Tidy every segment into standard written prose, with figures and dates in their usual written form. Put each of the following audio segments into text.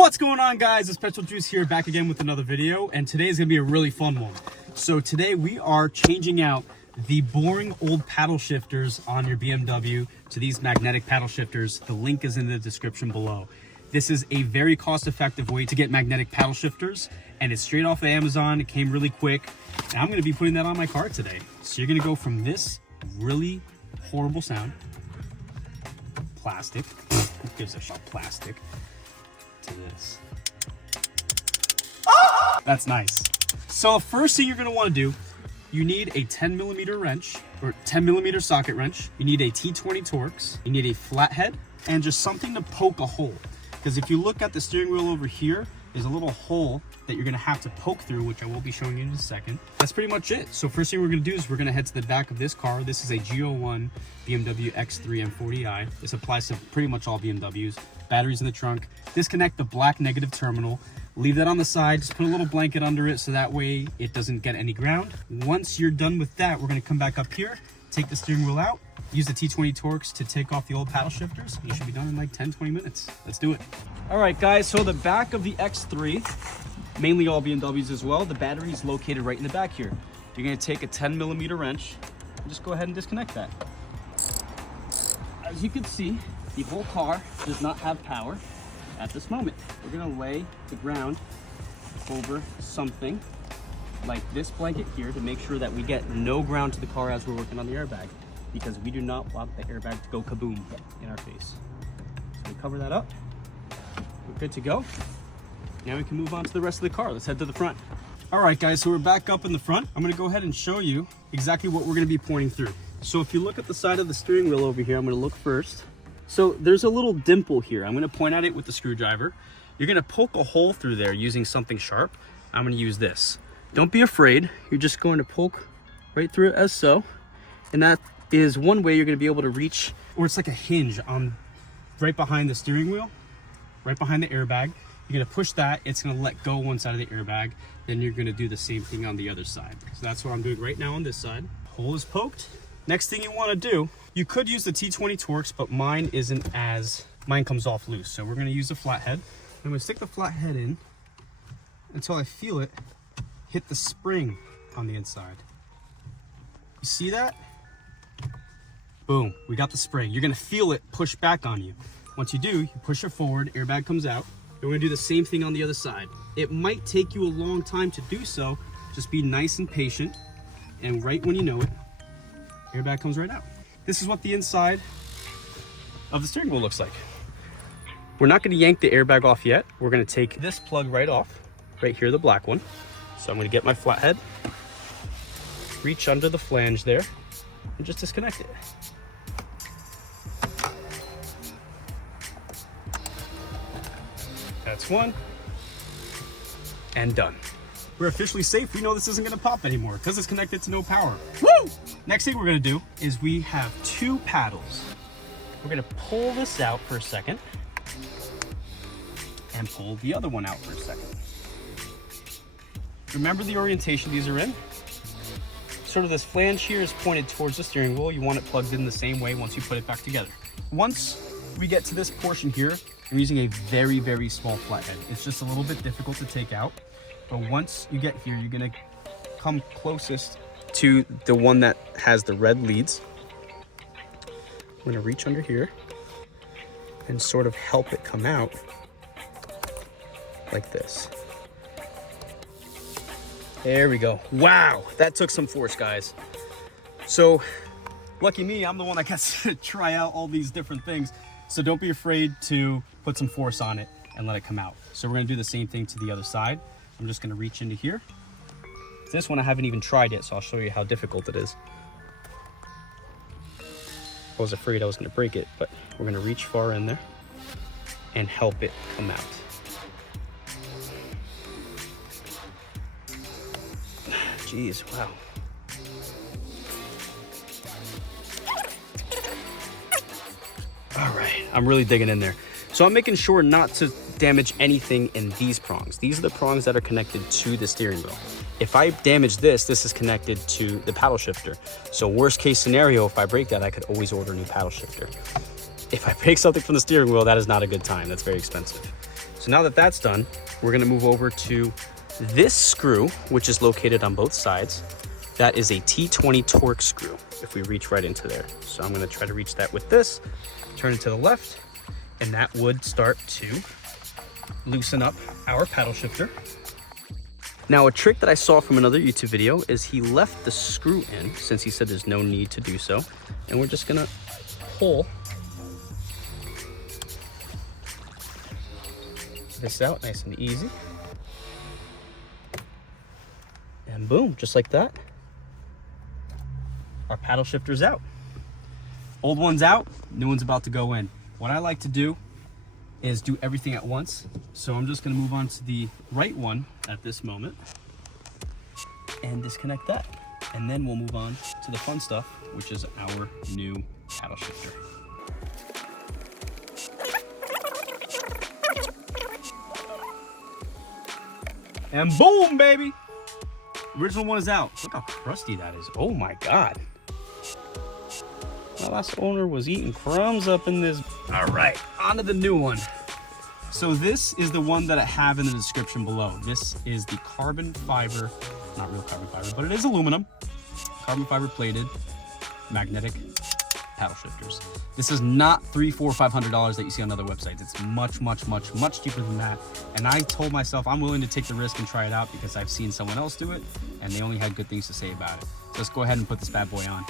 What's going on, guys? It's Petrol here, back again with another video, and today is gonna be a really fun one. So today we are changing out the boring old paddle shifters on your BMW to these magnetic paddle shifters. The link is in the description below. This is a very cost-effective way to get magnetic paddle shifters, and it's straight off of Amazon. It came really quick, and I'm gonna be putting that on my car today. So you're gonna go from this really horrible sound, plastic, who gives a shit, plastic, to this. That's nice. So first thing you're gonna wanna do, you need a 10mm wrench, or 10mm socket wrench. You need a T20 Torx. You need a flathead, and just something to poke a hole. Because if you look at the steering wheel over here, there's a little hole that you're gonna have to poke through, which I will be showing you in a second. That's pretty much it. So first thing we're gonna do is we're gonna head to the back of this car. This is a G01 BMW X3 M40i. This applies to pretty much all BMWs. Batteries in the trunk. Disconnect the black negative terminal. Leave that on the side. Just put a little blanket under it so that way it doesn't get any ground. Once you're done with that, we're gonna come back up here, take the steering wheel out, use the T20 Torx to take off the old paddle shifters. You should be done in like 10-20 minutes. Let's do it. All right, guys, so the back of the X3, mainly all BMWs as well, the battery is located right in the back here. You're gonna take a 10mm wrench and just go ahead and disconnect that. As you can see, the whole car does not have power at this moment. We're gonna lay the ground over something like this blanket here to make sure that we get no ground to the car as we're working on the airbag, because we do not want the airbag to go kaboom in our face. So we cover that up. We're good to go. Now we can move on to the rest of the car. Let's head to the front. All right, guys, so we're back up in the front. I'm gonna go ahead and show you exactly what we're gonna be pointing through. So if you look at the side of the steering wheel over here, I'm gonna look first. So there's a little dimple here. I'm gonna point at it with the screwdriver. You're gonna poke a hole through there using something sharp. I'm gonna use this. Don't be afraid. You're just going to poke right through it as so. And that is one way you're gonna be able to reach, or it's like a hinge on right behind the steering wheel, right behind the airbag. You're gonna push that, it's gonna let go one side of the airbag. Then you're gonna do the same thing on the other side. So that's what I'm doing right now on this side. Hole is poked. Next thing you wanna do, you could use the T20 Torx, but mine comes off loose. So we're gonna use a flathead. I'm gonna stick the flathead in until I feel it hit the spring on the inside. You see that? Boom, we got the spring. You're gonna feel it push back on you. Once you do, you push it forward, airbag comes out. We're gonna do the same thing on the other side. It might take you a long time to do so. Just be nice and patient, and right when you know it, airbag comes right out. This is what the inside of the steering wheel looks like. We're not gonna yank the airbag off yet. We're gonna take this plug right off, right here, the black one. So I'm gonna get my flathead, reach under the flange there, and just disconnect it. That's one, and done. We're officially safe. We know this isn't gonna pop anymore because it's connected to no power. Woo! Next thing we're gonna do is we have two paddles. We're gonna pull this out for a second and pull the other one out for a second. Remember the orientation these are in? Sort of this flange here is pointed towards the steering wheel. You want it plugged in the same way once you put it back together. Once we get to this portion here, I'm using a very, very small flathead. It's just a little bit difficult to take out. But once you get here, you're gonna come closest to the one that has the red leads. I'm gonna reach under here and sort of help it come out like this. There we go. Wow, that took some force, guys. So lucky me, I'm the one that gets to try out all these different things. So don't be afraid to put some force on it and let it come out. So we're gonna do the same thing to the other side. I'm just gonna reach into here. This one I haven't even tried yet, so I'll show you how difficult it is. I was afraid I was gonna break it, but we're gonna reach far in there and help it come out. Jeez, wow. All right, I'm really digging in there. So I'm making sure not to damage anything in these prongs. These are the prongs that are connected to the steering wheel. If I damage this, this is connected to the paddle shifter. So worst case scenario, if I break that, I could always order a new paddle shifter. If I break something from the steering wheel, that is not a good time. That's very expensive. So now that that's done, we're gonna move over to this screw, which is located on both sides. That is a T20 torque screw, if we reach right into there. So I'm gonna try to reach that with this, turn it to the left, and that would start to loosen up our paddle shifter. Now, a trick that I saw from another YouTube video is he left the screw in, since he said there's no need to do so. And we're just gonna pull this out nice and easy. And boom, just like that, our paddle shifter's out. Old one's out, new one's about to go in. What I like to do is do everything at once. So I'm just gonna move on to the right one at this moment and disconnect that. And then we'll move on to the fun stuff, which is our new paddle shifter. And boom, baby! Original one is out. Look how crusty that is. Oh my God. My last owner was eating crumbs up in this. All right, on to the new one. So this is the one that I have in the description below. This is the carbon fiber, not real carbon fiber, but it is aluminum. Carbon fiber plated magnetic paddle shifters. This is not $300, $400, $500 that you see on other websites. It's much cheaper than that. And I told myself I'm willing to take the risk and try it out because I've seen someone else do it and they only had good things to say about it. So let's go ahead and put this bad boy on.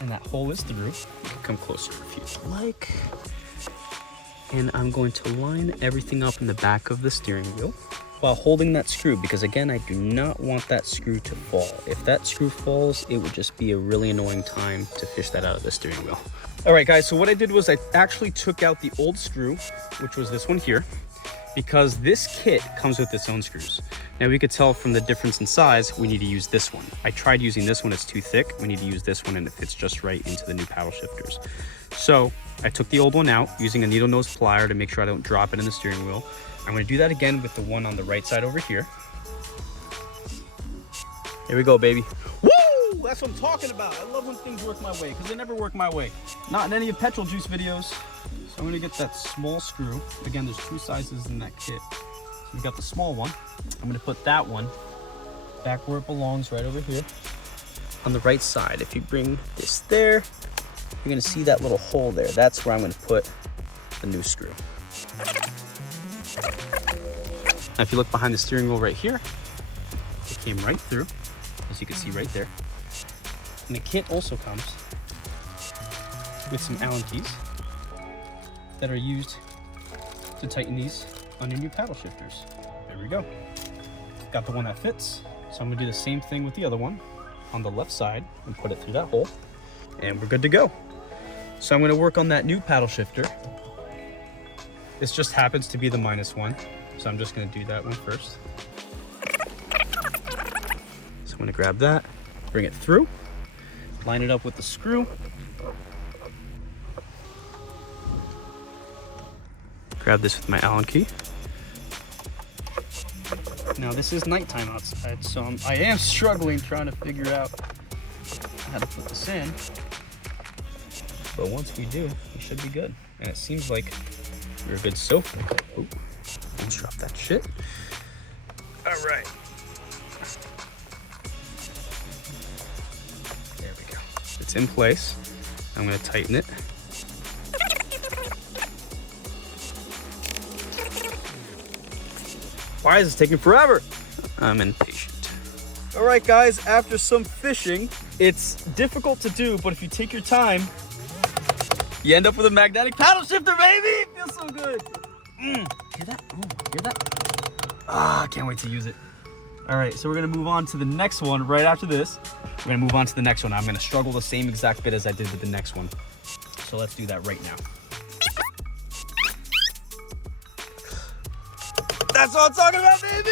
And that hole is through. You can come closer if you'd like. And I'm going to line everything up in the back of the steering wheel while holding that screw, because again, I do not want that screw to fall. If that screw falls, it would just be a really annoying time to fish that out of the steering wheel. All right, guys, so what I did was I actually took out the old screw, which was this one here, because this kit comes with its own screws. Now we could tell from the difference in size, we need to use this one. I tried using this one, it's too thick. We need to use this one and it fits just right into the new paddle shifters. So I took the old one out using a needle nose plier to make sure I don't drop it in the steering wheel. I'm gonna do that again with the one on the right side over here. Here we go, baby. Woo! That's what I'm talking about. I love when things work my way, because they never work my way. Not in any of Petrol Juice videos. So I'm gonna get that small screw. Again, there's two sizes in that kit. So we got the small one. I'm gonna put that one back where it belongs, right over here. On the right side, if you bring this there, you're gonna see that little hole there. That's where I'm gonna put the new screw. Now, if you look behind the steering wheel right here, it came right through, as you can see right there. And the kit also comes with some Allen keys that are used to tighten these on your new paddle shifters. There we go. Got the one that fits. So I'm gonna do the same thing with the other one on the left side and put it through that hole. And we're good to go. So I'm gonna work on that new paddle shifter. This just happens to be the -1. So I'm just gonna do that one first. So I'm gonna grab that, bring it through, line it up with the screw. Grab this with my Allen key. Now this is nighttime outside, so I am struggling trying to figure out how to put this in. But once we do, we should be good. And it seems like we're good so far. Ooh, let's drop that shit. All right. There we go. It's in place. I'm gonna tighten it. Why is this taking forever? I'm impatient. All right, guys, after some fishing, it's difficult to do, but if you take your time, you end up with a magnetic paddle shifter, baby! It feels so good. Hear that? Ooh, hear that? Ah, can't wait to use it. All right, so we're gonna move on to the next one right after this. We're gonna move on to the next one. I'm gonna struggle the same exact bit as I did with the next one. So let's do that right now. That's what I'm talking about, baby!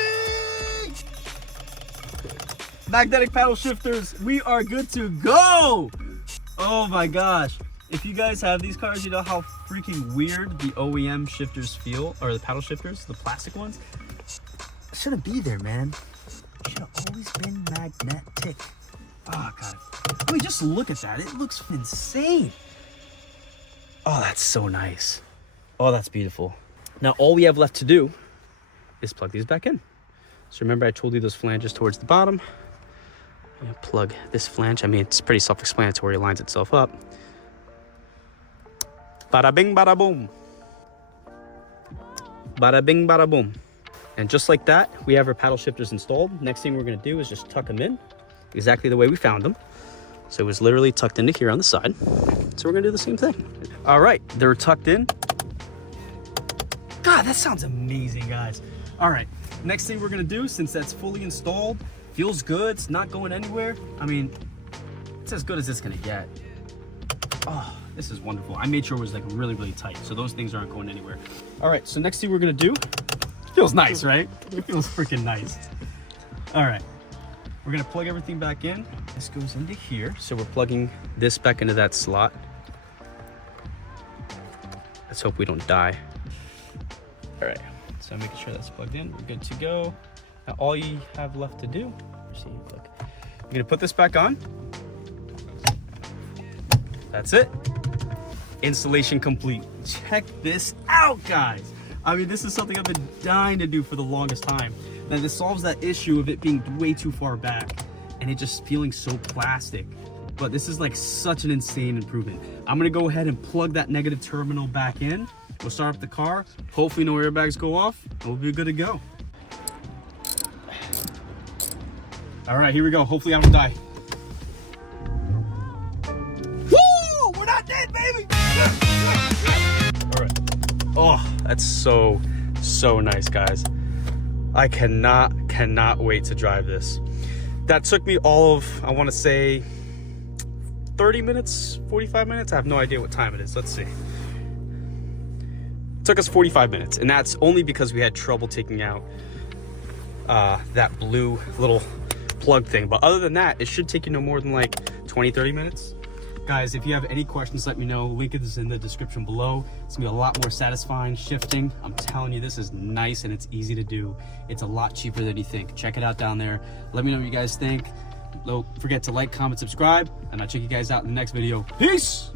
Magnetic paddle shifters, we are good to go! Oh my gosh. If you guys have these cars, you know how freaking weird the OEM shifters feel, or the paddle shifters, the plastic ones. It shouldn't be there, man. It should have always been magnetic. Oh god. I mean, just look at that. It looks insane. Oh, that's so nice. Oh, that's beautiful. Now all we have left to do is plug these back in. So remember I told you those flanges towards the bottom. I'm gonna plug this flange. I mean, it's pretty self-explanatory, it lines itself up. Bada bing, bada boom. Bada bing, bada boom. And just like that, we have our paddle shifters installed. Next thing we're gonna do is just tuck them in exactly the way we found them. So it was literally tucked into here on the side. So we're gonna do the same thing. All right, they're tucked in. God, that sounds amazing, guys. All right, next thing we're gonna do, since that's fully installed, feels good, it's not going anywhere. I mean, it's as good as it's gonna get. Oh, this is wonderful. I made sure it was like really, really tight, so those things aren't going anywhere. All right, so next thing we're gonna do, feels nice, right? It feels freaking nice. All right, we're gonna plug everything back in. This goes into here, so we're plugging this back into that slot. Let's hope we don't die. All right, so making sure that's plugged in, we're good to go. Now all you have left to do, see, look, you're gonna put this back on. That's it. Installation complete. Check this out, guys. I mean, this is something I've been dying to do for the longest time. Now this solves that issue of it being way too far back and it just feeling so plastic. But this is like such an insane improvement. I'm gonna go ahead and plug that negative terminal back in. We'll start up the car. Hopefully no airbags go off and we'll be good to go. All right, here we go. Hopefully I don't die. Woo! We're not dead, baby! All right. Oh, that's so nice, guys. I cannot wait to drive this. That took me all of, I want to say, 30 minutes, 45 minutes. I have no idea what time it is. Let's see. It took us 45 minutes, and that's only because we had trouble taking out that blue little plug thing. But other than that, it should take you no more than like 20-30 minutes. Guys, if you have any questions, let me know. Link is in the description below. It's gonna be a lot more satisfying shifting. I'm telling you, this is nice and it's easy to do. It's a lot cheaper than you think. Check it out down there. Let me know what you guys think. Don't forget to like, comment, subscribe, and I'll check you guys out in the next video. Peace!